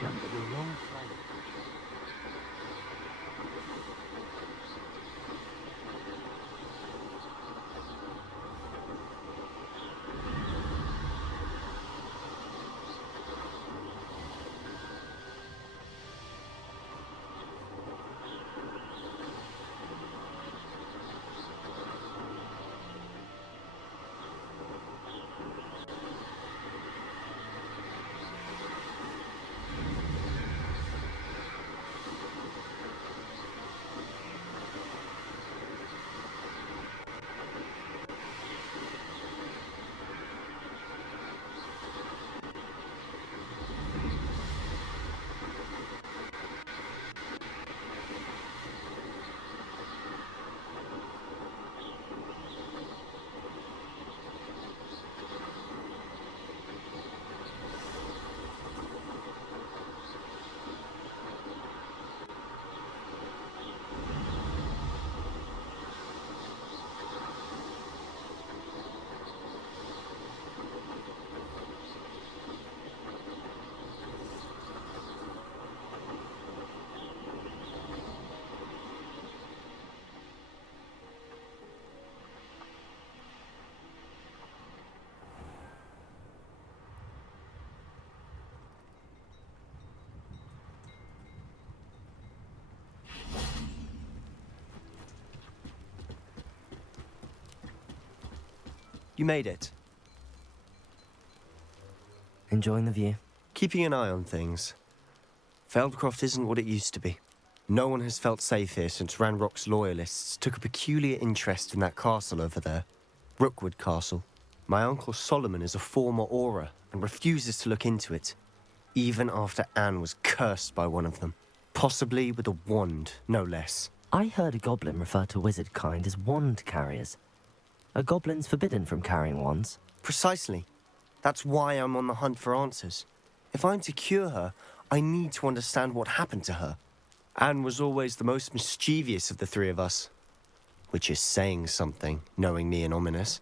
jumped to the wrong side of You made it. Enjoying the view? Keeping an eye on things. Feldcroft isn't what it used to be. No one has felt safe here since Ranrock's loyalists took a peculiar interest in that castle over there. Rookwood Castle. My uncle Solomon is a former Auror and refuses to look into it, even after Anne was cursed by one of them. Possibly with a wand, no less. I heard a goblin refer to wizard kind as wand carriers. Are goblins forbidden from carrying wands? Precisely. That's why I'm on the hunt for answers. If I'm to cure her, I need to understand what happened to her. Anne was always the most mischievous of the three of us. Which is saying something, knowing me and Ominous.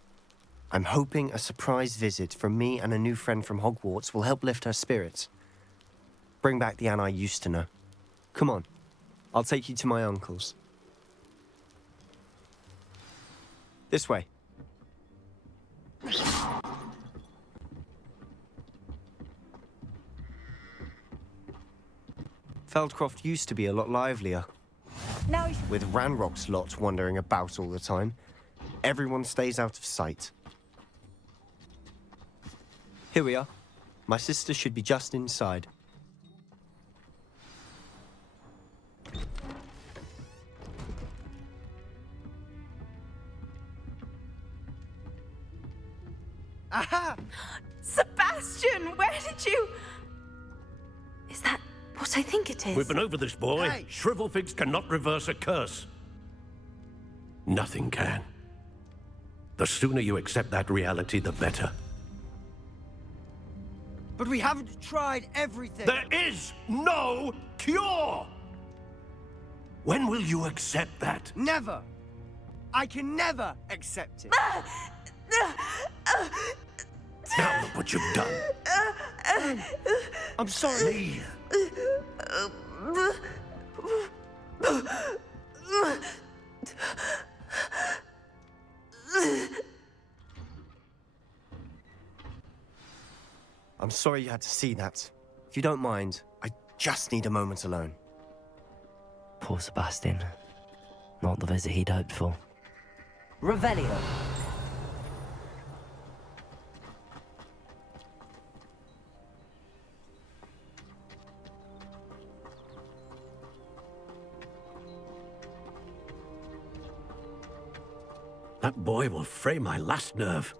I'm hoping a surprise visit from me and a new friend from Hogwarts will help lift her spirits. Bring back the Anne I used to know. Come on, I'll take you to my uncle's. This way. Feldcroft used to be a lot livelier. Now With Ranrock's lot wandering about all the time, everyone stays out of sight. Here we are. My sister should be just inside. Aha! Sebastian, where did you... Is that what I think it is? We've been over this, boy. Hey. Shrivelfigs cannot reverse a curse. Nothing can. The sooner you accept that reality, the better. But we haven't tried everything. There is no cure! When will you accept that? Never. I can never accept it. Now look what you've done. I'm sorry. Leave. I'm sorry you had to see that. If you don't mind, I just need a moment alone. Poor Sebastian. Not the visit he'd hoped for. Revelio. That boy will fray my last nerve.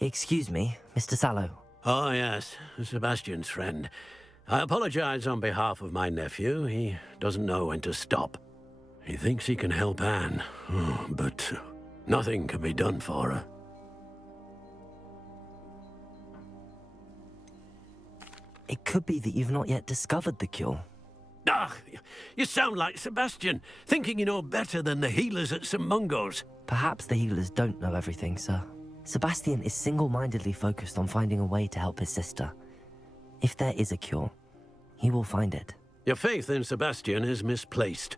Excuse me, Mr. Sallow. Oh, yes, Sebastian's friend. I apologize on behalf of my nephew. He doesn't know when to stop. He thinks he can help Anne, but nothing can be done for her. It could be that you've not yet discovered the cure. Ah, you sound like Sebastian, thinking you know better than the healers at St. Mungo's. Perhaps the healers don't know everything, sir. Sebastian is single-mindedly focused on finding a way to help his sister. If there is a cure, he will find it. Your faith in Sebastian is misplaced.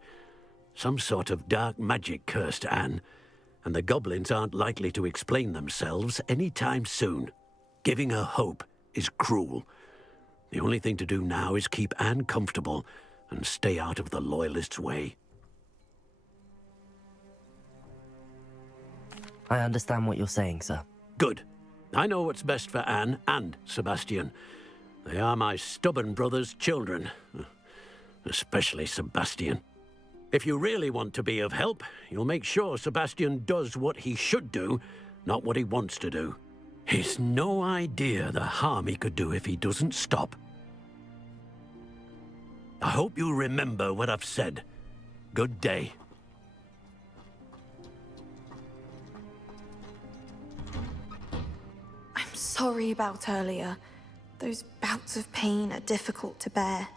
Some sort of dark magic cursed Anne, and the goblins aren't likely to explain themselves anytime soon. Giving her hope is cruel. The only thing to do now is keep Anne comfortable and stay out of the Loyalists' way. I understand what you're saying, sir. Good. I know what's best for Anne and Sebastian. They are my stubborn brother's children. Especially Sebastian. If you really want to be of help, you'll make sure Sebastian does what he should do, not what he wants to do. He's no idea the harm he could do if he doesn't stop. I hope you remember what I've said. Good day. I'm sorry about earlier. Those bouts of pain are difficult to bear.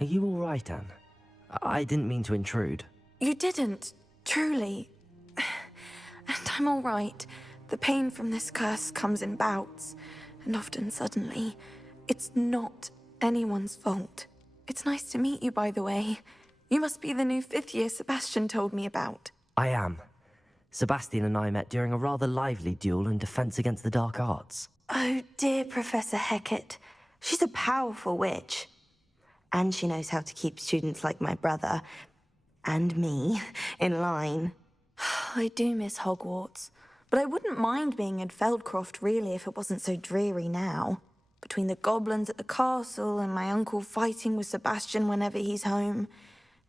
Are you all right, Anne? I didn't mean to intrude. You didn't, truly. And I'm all right. The pain from this curse comes in bouts, and often suddenly. It's not anyone's fault. It's nice to meet you, by the way. You must be the new 5th year Sebastian told me about. I am. Sebastian and I met during a rather lively duel in defense against the dark arts. Oh, dear Professor Hecat. She's a powerful witch. And she knows how to keep students like my brother, and me, in line. I do miss Hogwarts, but I wouldn't mind being in Feldcroft, really, if it wasn't so dreary now. Between the goblins at the castle and my uncle fighting with Sebastian whenever he's home,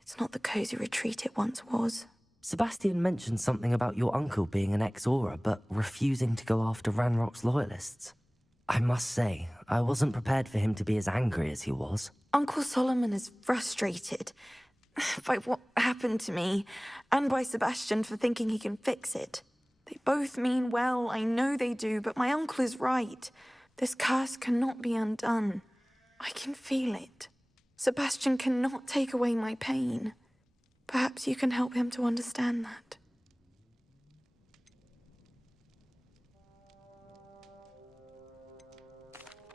it's not the cozy retreat it once was. Sebastian mentioned something about your uncle being an ex-Auror, but refusing to go after Ranrock's Loyalists. I must say, I wasn't prepared for him to be as angry as he was. Uncle Solomon is frustrated by what happened to me, and by Sebastian for thinking he can fix it. They both mean well, I know they do, but my uncle is right. This curse cannot be undone. I can feel it. Sebastian cannot take away my pain. Perhaps you can help him to understand that.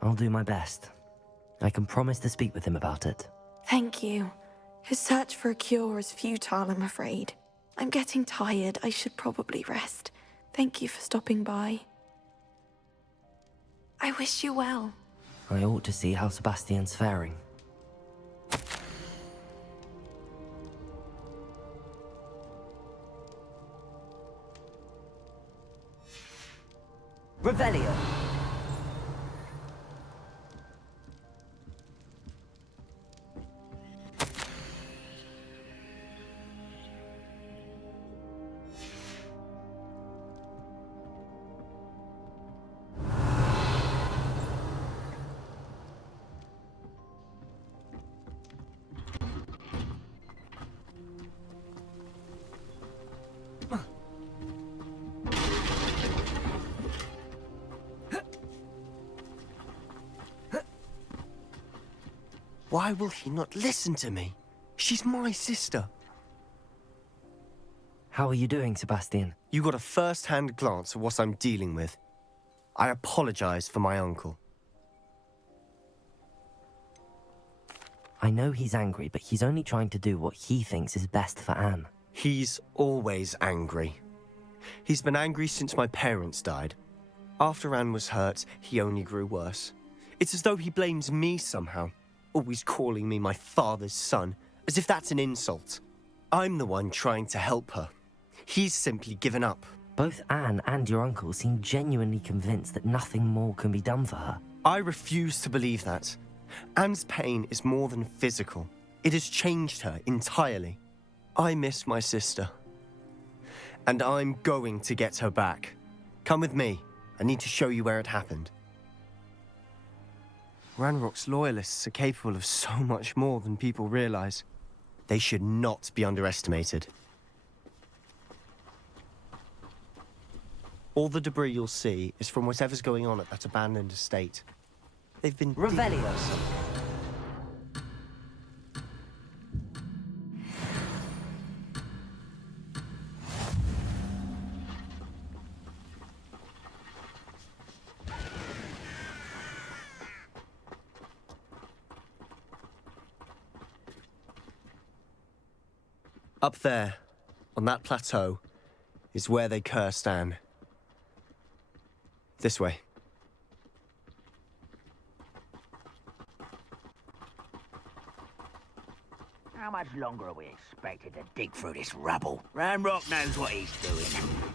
I'll do my best. I can promise to speak with him about it. Thank you. His search for a cure is futile, I'm afraid. I'm getting tired. I should probably rest. Thank you for stopping by. I wish you well. I ought to see how Sebastian's faring. Revelio. Why will he not listen to me? She's my sister. How are you doing, Sebastian? You got a first-hand glance at what I'm dealing with. I apologize for my uncle. I know he's angry, but he's only trying to do what he thinks is best for Anne. He's always angry. He's been angry since my parents died. After Anne was hurt, he only grew worse. It's as though he blames me somehow, always calling me my father's son, as if that's an insult. I'm the one trying to help her. He's simply given up. Both Anne and your uncle seem genuinely convinced that nothing more can be done for her. I refuse to believe that. Anne's pain is more than physical. It has changed her entirely. I miss my sister. And I'm going to get her back. Come with me. I need to show you where it happened. Ranrock's Loyalists are capable of so much more than people realize. They should not be underestimated. All the debris you'll see is from whatever's going on at that abandoned estate. They've been... Revelio. Up there, on that plateau, is where they cursed Anne. This way. How much longer are we expected to dig through this rubble? Ranrock knows what he's doing.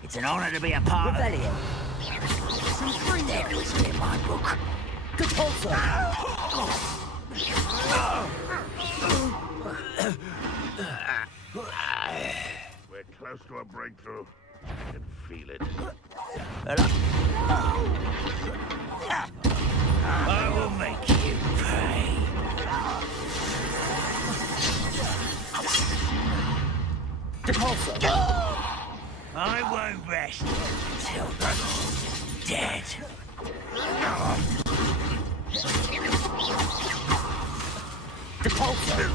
It's an honor to be a part of it. Devil isn't in my book. Good call, sir. We're close to a breakthrough. I can feel it. I will make you pay. Good call, sir. I won't rest till you're dead. Good call, sir.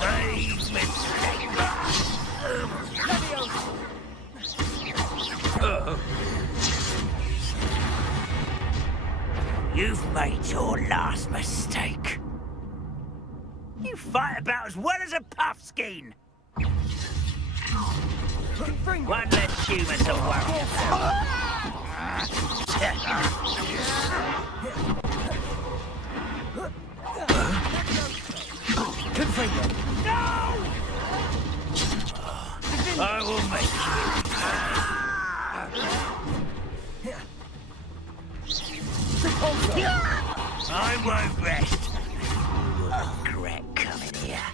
Grave mistake. You've made your last mistake. You fight about as well as a puffskein. One less human to worry about. Good finger. No! I will make you. I won't rest. You will regret coming here.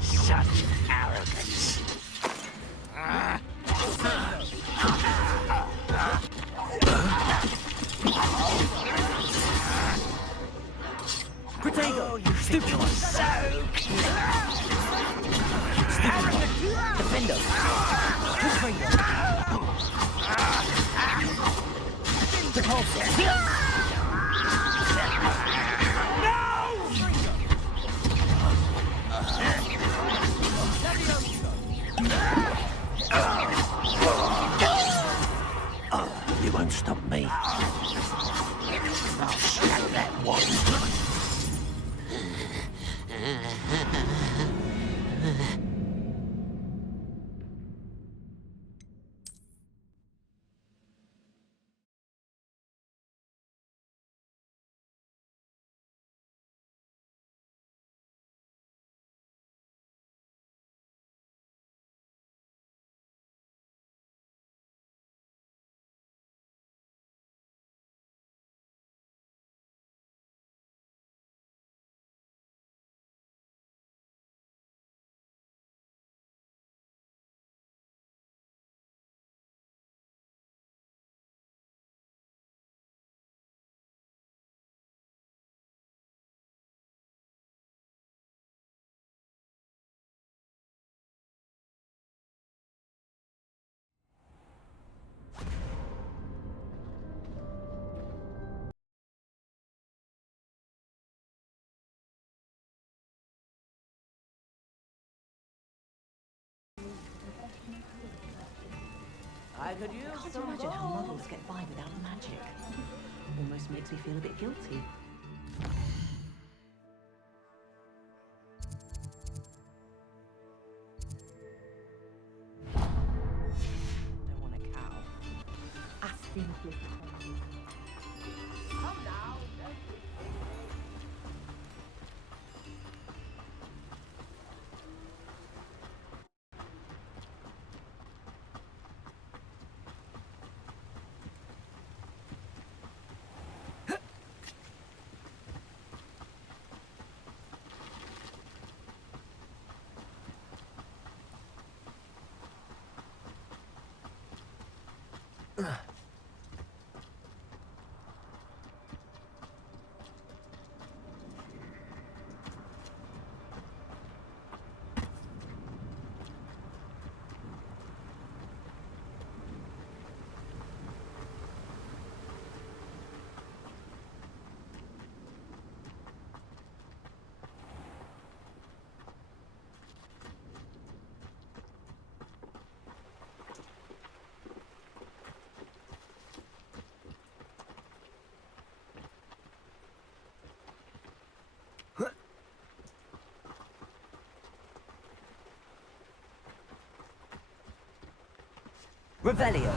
Such arrogance. Protego. You think you're so Defender. Good finger. Good call, sir. You won't stop me. I'll slap that one. Can't imagine how muggles get by without magic. Almost makes me feel a bit guilty. Don't want a cow. Asking for come now. Revelio.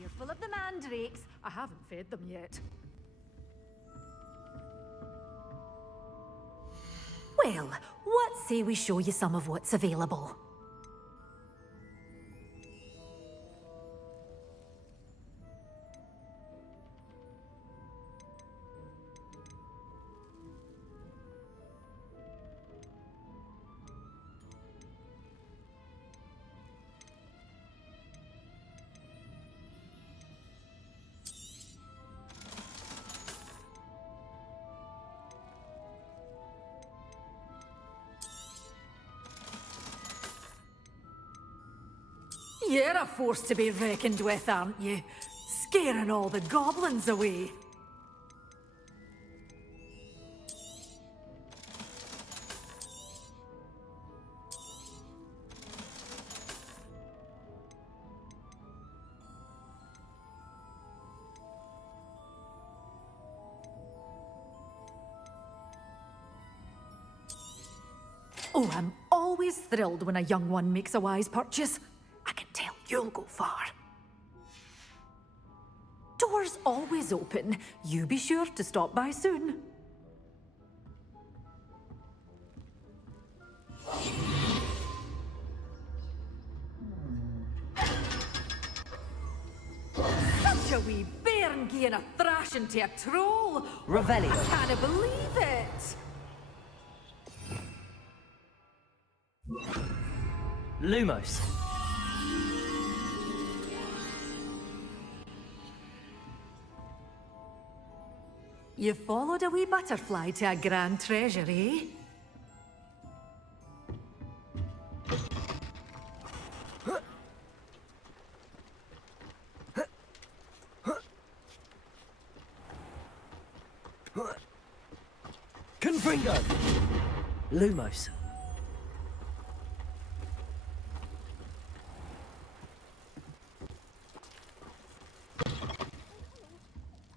Careful of the mandrakes. I haven't fed them yet. Well, what say we show you some of what's available? You're a force to be reckoned with, aren't you? Scaring all the goblins away. Oh, I'm always thrilled when a young one makes a wise purchase. I can tell you'll go far. Doors always open. You be sure to stop by soon. Such a wee bairn giving a thrashing to a troll. Revelio. I can't believe it. Lumos. You followed a wee butterfly to a grand treasure, eh? Confringo. Lumos.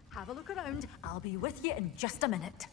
Have a look around. I'll be with you in just a minute.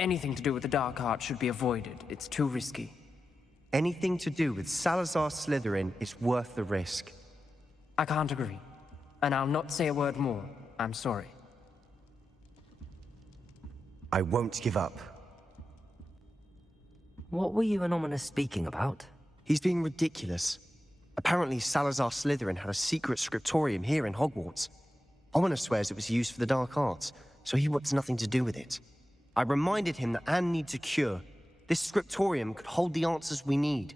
Anything to do with the dark art should be avoided. It's too risky. Anything to do with Salazar Slytherin is worth the risk. I can't agree. And I'll not say a word more. I'm sorry. I won't give up. What were you and Ominous speaking about? He's being ridiculous. Apparently Salazar Slytherin had a secret scriptorium here in Hogwarts. Ominous swears it was used for the dark arts, so he wants nothing to do with it. I reminded him that Anne needs a cure. This scriptorium could hold the answers we need.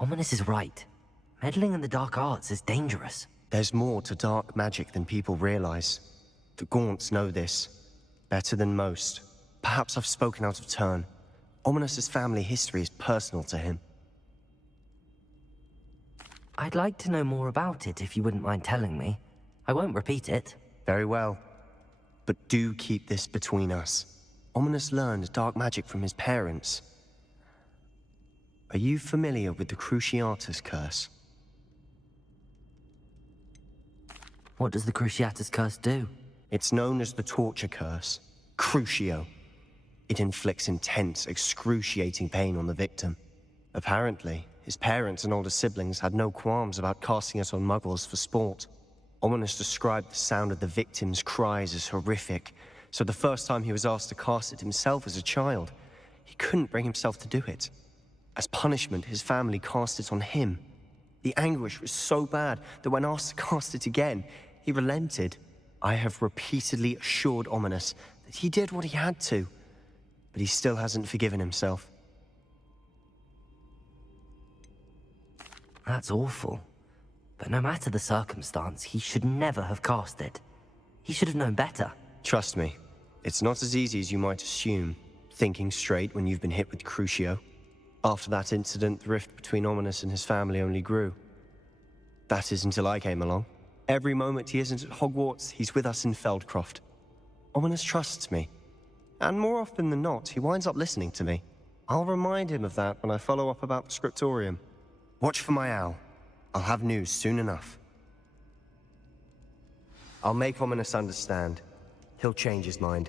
Ominous is right. Meddling in the dark arts is dangerous. There's more to dark magic than people realize. The Gaunts know this. Better than most. Perhaps I've spoken out of turn. Ominous's family history is personal to him. I'd like to know more about it if you wouldn't mind telling me. I won't repeat it. Very well. But do keep this between us. Ominous learned dark magic from his parents. Are you familiar with the Cruciatus Curse? What does the Cruciatus Curse do? It's known as the Torture Curse. Crucio. It inflicts intense, excruciating pain on the victim. Apparently, his parents and older siblings had no qualms about casting it on muggles for sport. Ominous described the sound of the victim's cries as horrific, so the first time he was asked to cast it himself as a child, he couldn't bring himself to do it. As punishment, his family cast it on him. The anguish was so bad that when asked to cast it again, he relented. I have repeatedly assured Ominous that he did what he had to, but he still hasn't forgiven himself. That's awful. But no matter the circumstance, he should never have cast it. He should have known better. Trust me, it's not as easy as you might assume, thinking straight when you've been hit with Crucio. After that incident, the rift between Ominous and his family only grew. That is until I came along. Every moment he isn't at Hogwarts, he's with us in Feldcroft. Ominous trusts me. And more often than not, he winds up listening to me. I'll remind him of that when I follow up about the scriptorium. Watch for my owl. I'll have news soon enough. I'll make Ominous understand. He'll change his mind.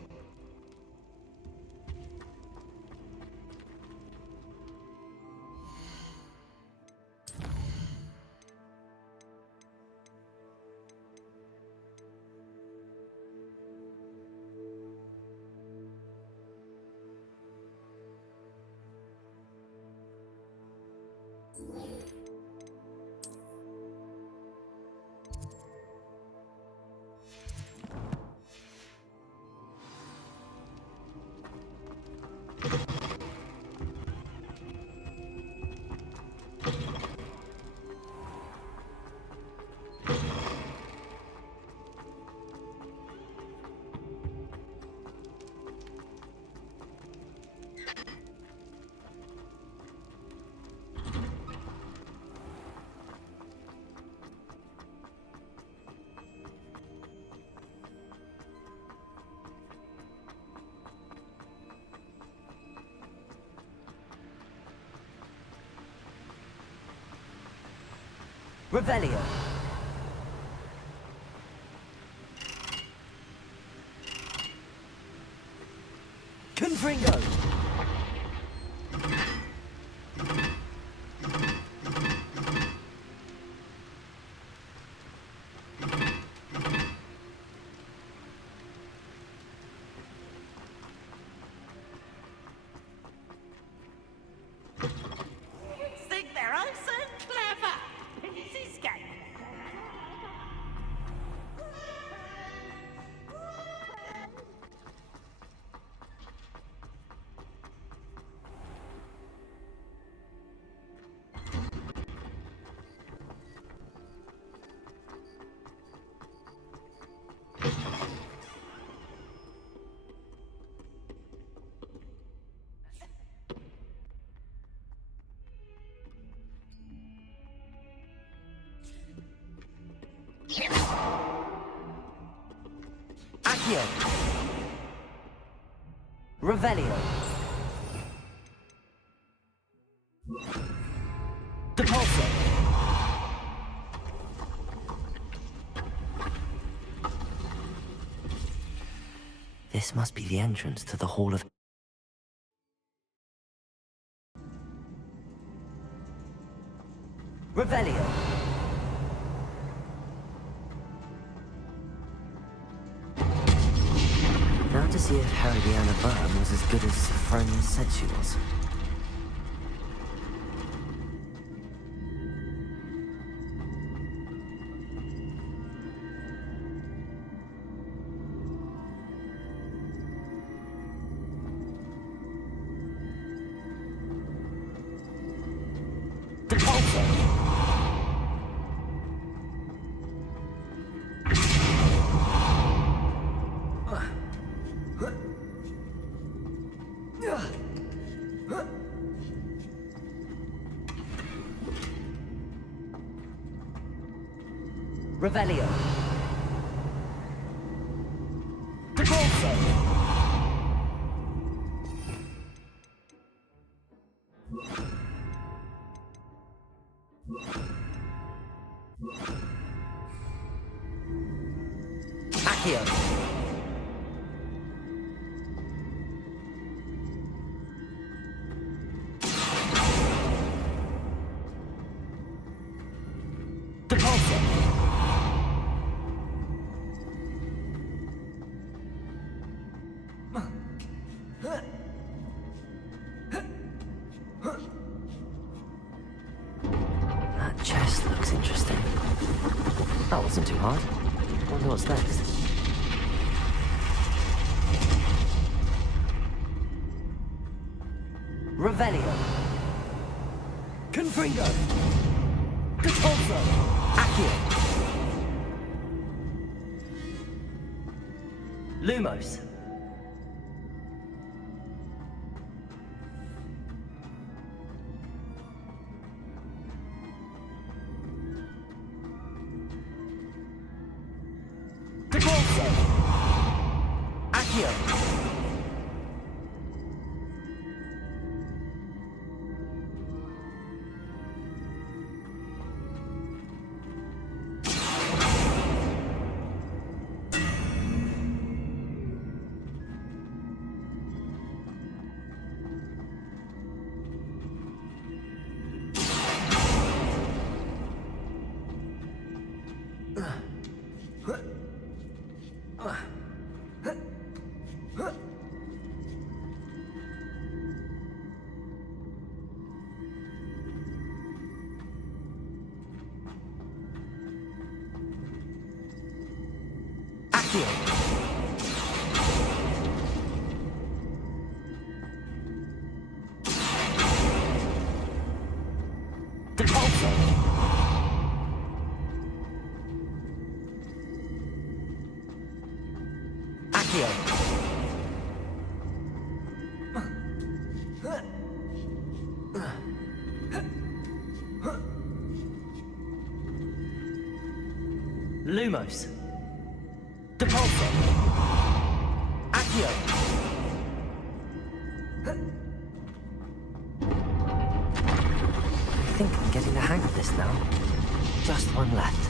Revelio. Confringo. Think they're oh so clever. Accio. Revelio. Depulso. This must be the entrance to the Hall of... Revelio! Now to see if Herodiana Byrne was as good as Sophronia said she was. Revelio. Devolso. Accio. Devolso. That chest looks interesting. That wasn't too hard. Wonder what's next. Revelio. Confringo. Devolso. Accio. Lumos. Devolso. Accio. Accio. Devolso. Accio. Lumos. Devolso. Accio. I think I'm getting the hang of this now. Just one left.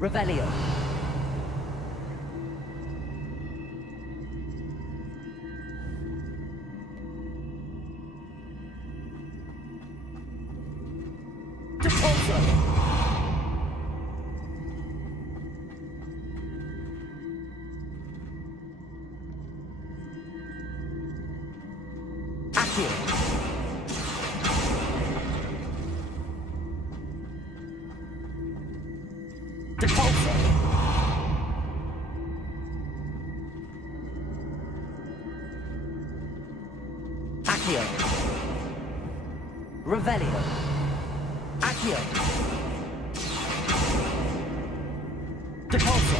Revelio. Devolso. Accio. Devolso. Accio. Revelio. Accio. Devolso.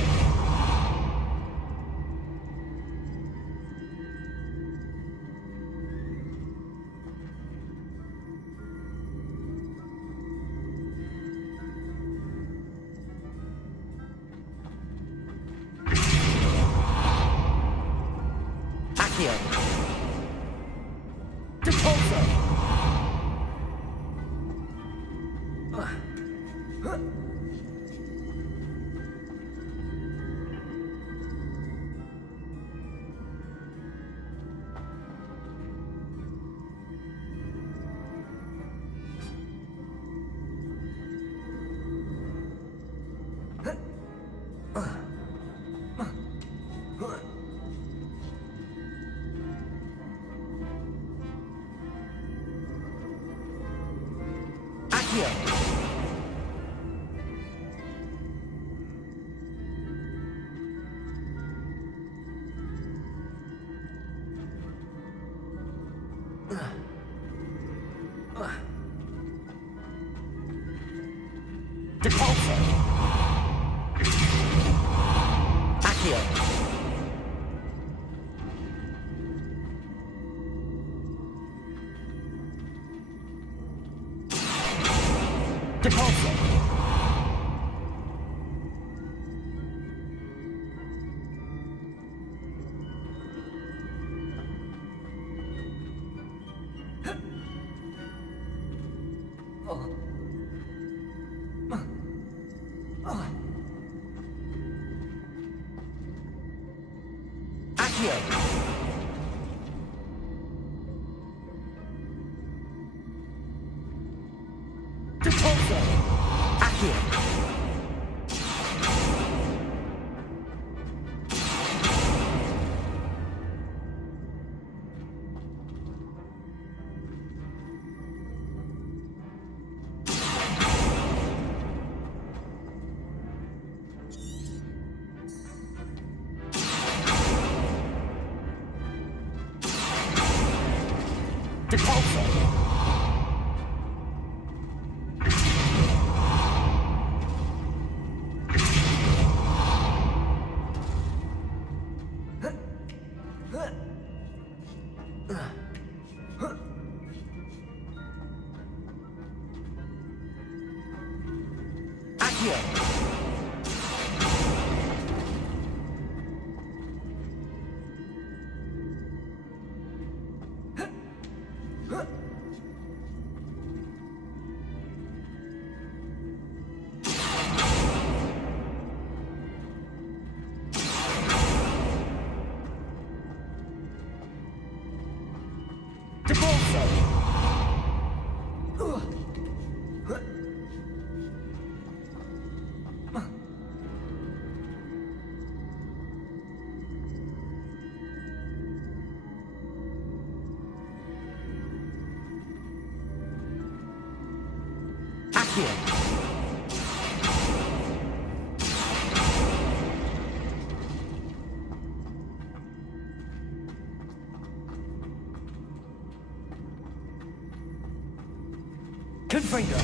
Confringo.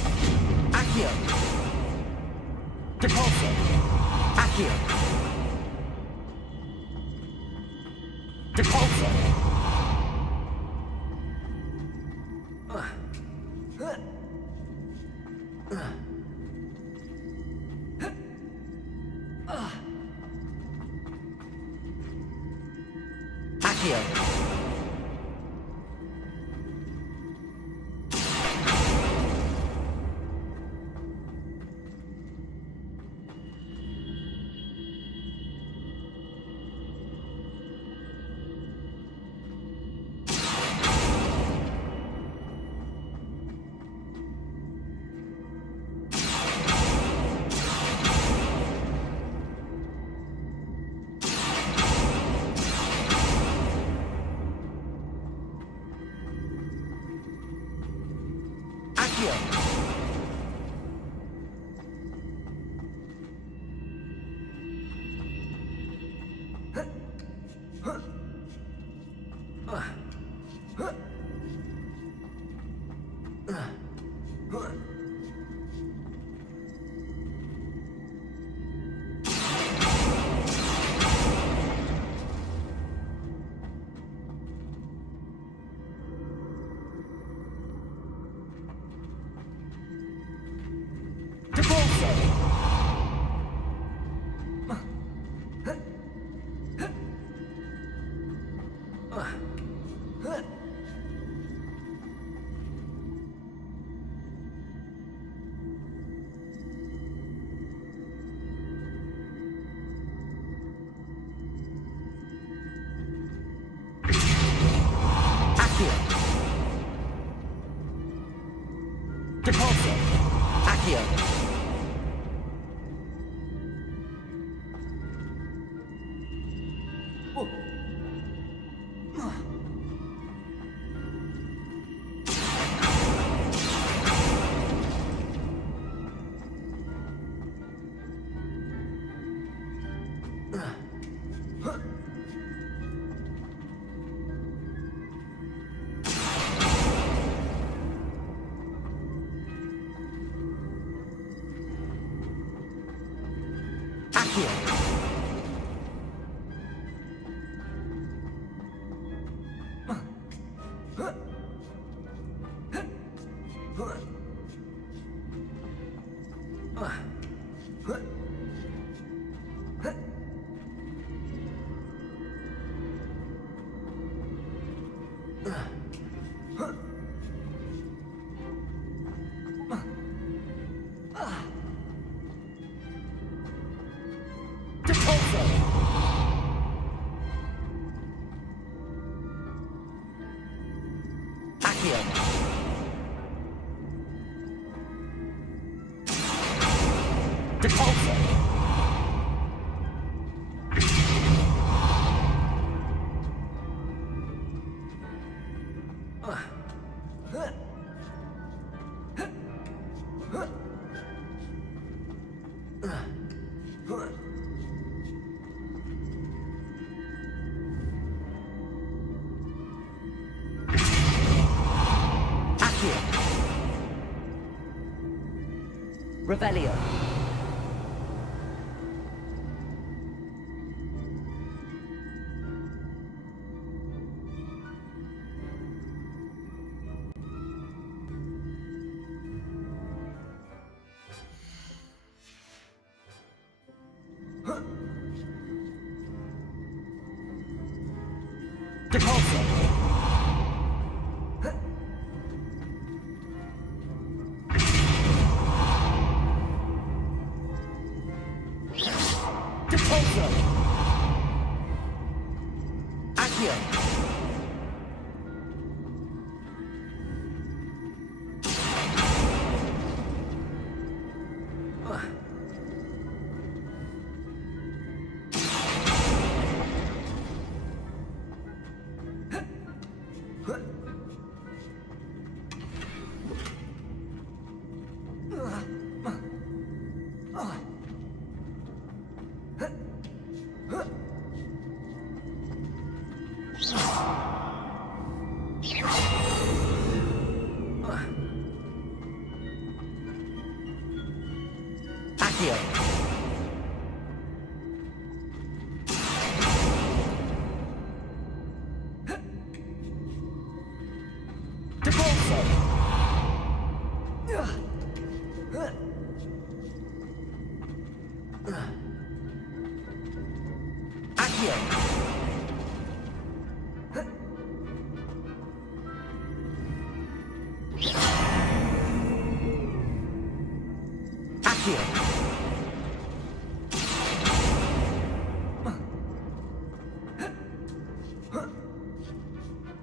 Accio. Depulso. Accio. Depulso. Accio. Revelio.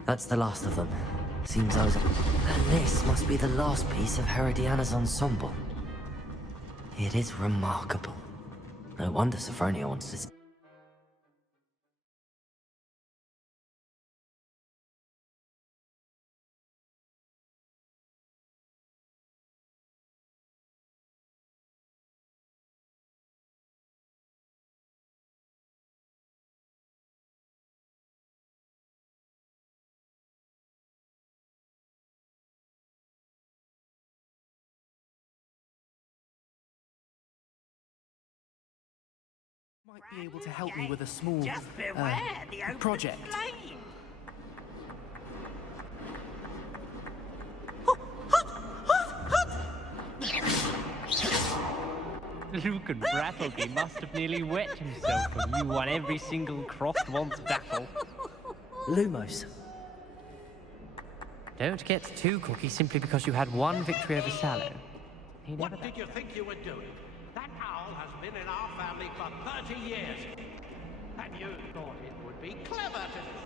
That's the last of them. Seems I was... And this must be the last piece of Herodiana's ensemble. It is remarkable. No wonder Sophronia wants to... Might be able to help me with a small project. Luke and Brattleby must have nearly wet himself when you won every single crossed once battle. Lumos. Don't get too cocky simply because you had one victory over Sallow. What did you think you were doing? That owl has been in our family for 30 years. And you thought it would be clever to...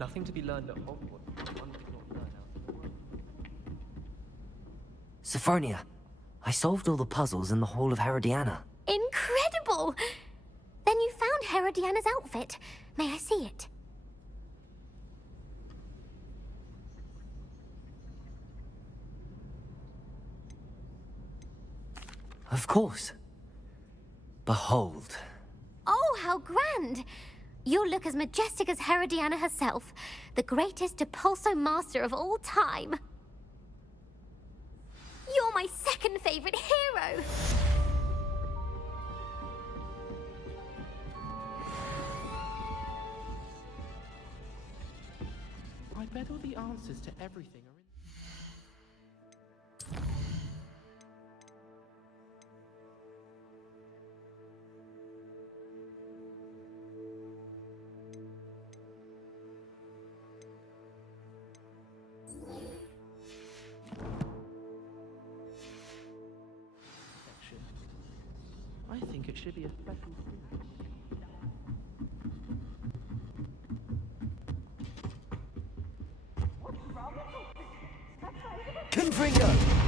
Nothing to be learned at Hogwarts. One could not learn out. Sophronia, I solved all the puzzles in the Hall of Herodiana. Incredible! Then you found Herodiana's outfit. May I see it? Of course. Behold. Oh, how grand! You'll look as majestic as Herodiana herself, the greatest Depulso master of all time. You're my second favorite hero! I bet all the answers to everything are in... I think it should be a special thing. Confringo!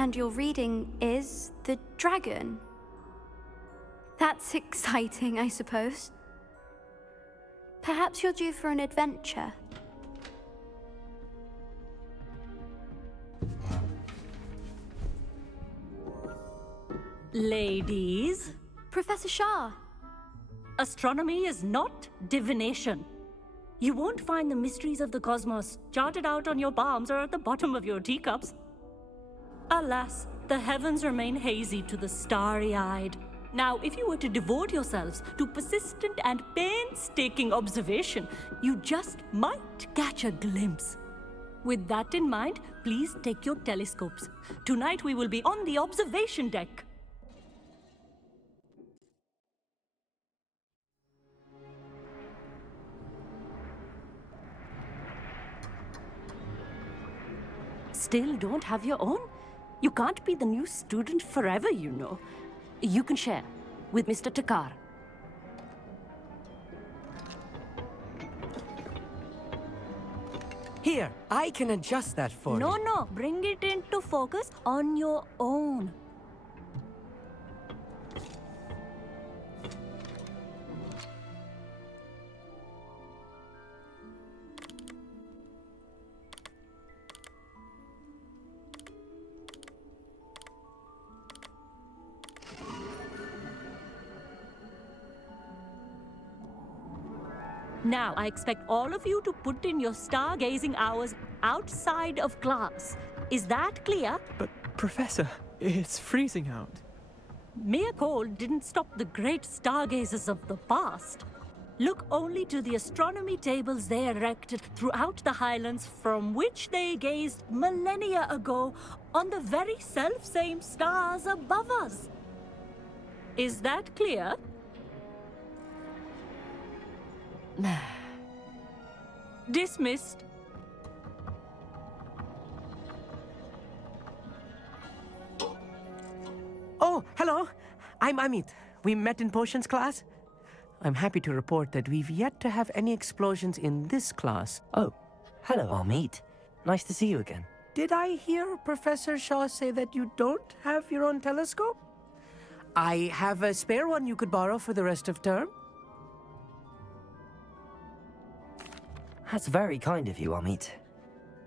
And your reading is The Dragon. That's exciting, I suppose. Perhaps you're due for an adventure. Ladies. Professor Shah. Astronomy is not divination. You won't find the mysteries of the cosmos charted out on your palms or at the bottom of your teacups. Alas, the heavens remain hazy to the starry-eyed. Now, if you were to devote yourselves to persistent and painstaking observation, you just might catch a glimpse. With that in mind, please take your telescopes. Tonight we will be on the observation deck. Still don't have your own? You can't be the new student forever, you know. You can share with Mr. Takar. Here, I can adjust that for you. No, bring it into focus on your own. Now, I expect all of you to put in your stargazing hours outside of class. Is that clear? But, Professor, it's freezing out. Mere cold didn't stop the great stargazers of the past. Look only to the astronomy tables they erected throughout the Highlands from which they gazed millennia ago on the very self-same stars above us. Is that clear? Dismissed. Oh, hello. I'm Amit. We met in potions class. I'm happy to report that we've yet to have any explosions in this class. Oh, hello, Amit. Nice to see you again. Did I hear Professor Shaw say that you don't have your own telescope? I have a spare one you could borrow for the rest of term. That's very kind of you, Amit.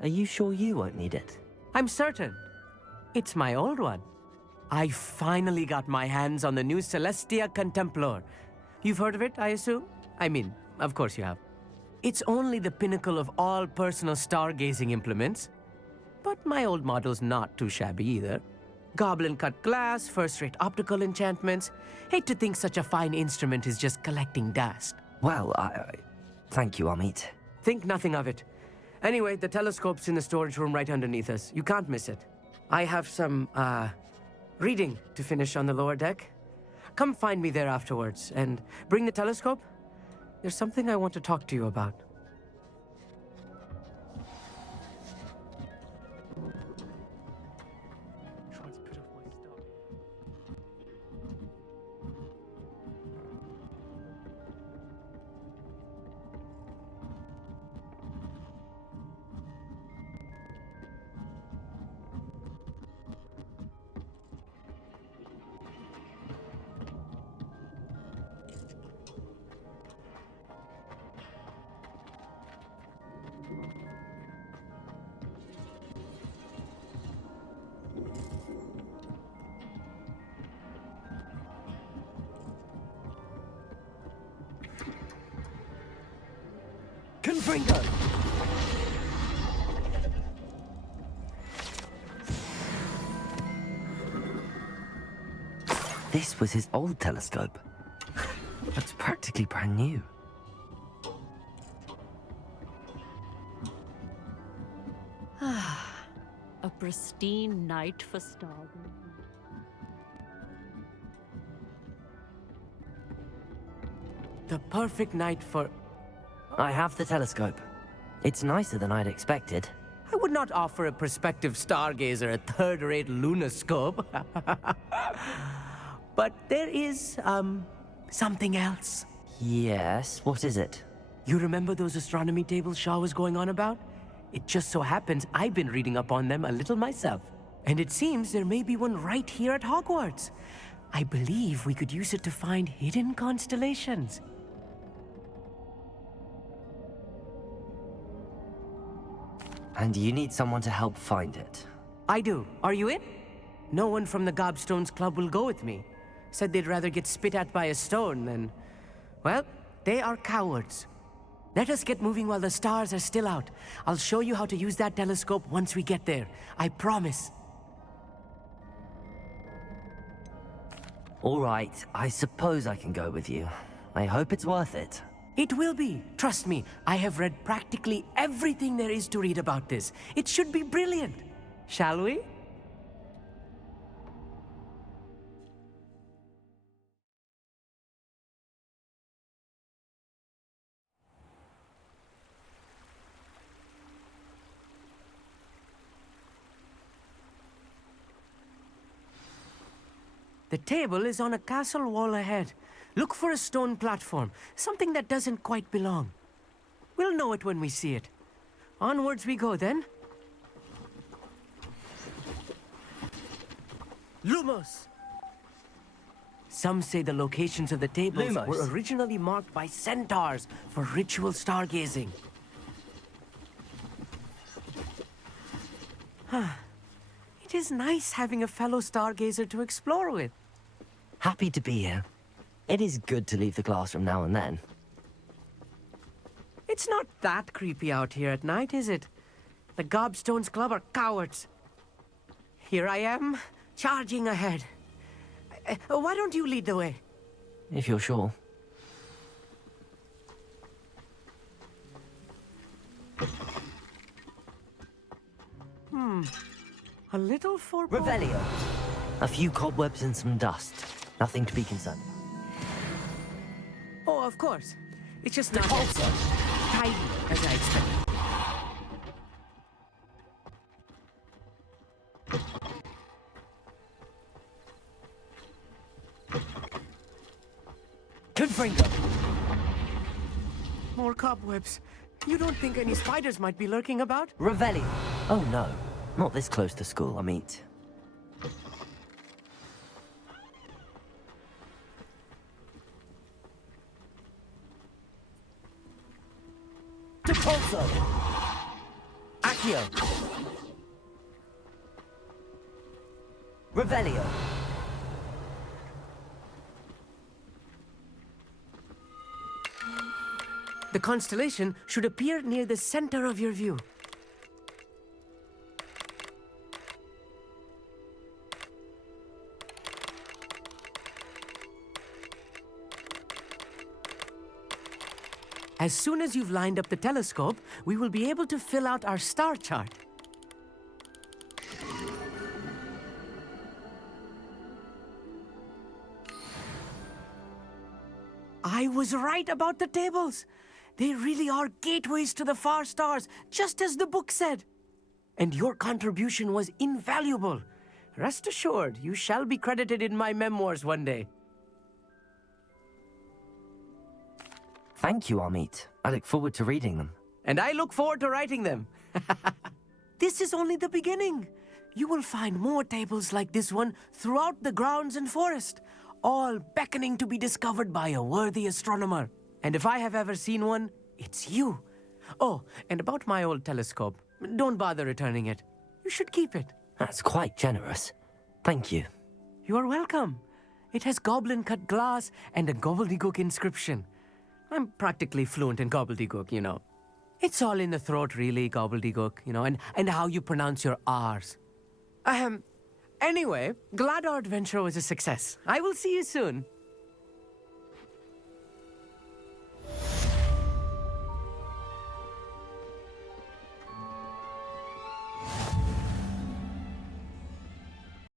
Are you sure you won't need it? I'm certain. It's my old one. I finally got my hands on the new Celestia Contemplor. You've heard of it, I assume? I mean, of course you have. It's only the pinnacle of all personal stargazing implements. But my old model's not too shabby either. Goblin-cut glass, first-rate optical enchantments. Hate to think such a fine instrument is just collecting dust. Well, thank you, Amit. Think nothing of it. Anyway, the telescope's in the storage room right underneath us. You can't miss it. I have some, reading to finish on the lower deck. Come find me there afterwards, and bring the telescope. There's something I want to talk to you about. Confringo! This was his old telescope. Looks practically brand new. A pristine night for stargazing. The perfect night for... I have the telescope. It's nicer than I'd expected. I would not offer a prospective stargazer a third-rate lunoscope. But there is, something else. Yes, what is it? You remember those astronomy tables Shaw was going on about? It just so happens I've been reading up on them a little myself. And it seems there may be one right here at Hogwarts. I believe we could use it to find hidden constellations. And you need someone to help find it. I do. Are you in? No one from the Gobstones Club will go with me. Said they'd rather get spit at by a stone than... Well, they are cowards. Let us get moving while the stars are still out. I'll show you how to use that telescope once we get there. I promise. All right, I suppose I can go with you. I hope it's worth it. It will be. Trust me, I have read practically everything there is to read about this. It should be brilliant. Shall we? The table is on a castle wall ahead. Look for a stone platform, something that doesn't quite belong. We'll know it when we see it. Onwards we go, then. Lumos! Some say the locations of the tables were originally marked by centaurs for ritual stargazing. It is nice having a fellow stargazer to explore with. Happy to be here. It is good to leave the classroom now and then. It's not that creepy out here at night, is it? The Gobstones Club are cowards. Here I am, charging ahead. Why don't you lead the way? If you're sure. A little for... Revelio. A few cobwebs and some dust. Nothing to be concerned about. Oh, of course. It's just not as tidy as I expected. Confringo. More cobwebs. You don't think any spiders might be lurking about? Revelio. Oh no, not this close to school, I mean. Depulso! Accio! Revelio! The constellation should appear near the center of your view. As soon as you've lined up the telescope, we will be able to fill out our star chart. I was right about the tables. They really are gateways to the far stars, just as the book said. And your contribution was invaluable. Rest assured, you shall be credited in my memoirs one day. Thank you, Amit. I look forward to reading them. And I look forward to writing them. This is only the beginning. You will find more tables like this one throughout the grounds and forest, all beckoning to be discovered by a worthy astronomer. And if I have ever seen one, it's you. Oh, and about my old telescope, don't bother returning it. You should keep it. That's quite generous. Thank you. You are welcome. It has goblin-cut glass and a gobbledygook inscription. I'm practically fluent in gobbledygook, you know. It's all in the throat, really, gobbledygook, you know, and how you pronounce your R's. Anyway, glad our adventure was a success. I will see you soon.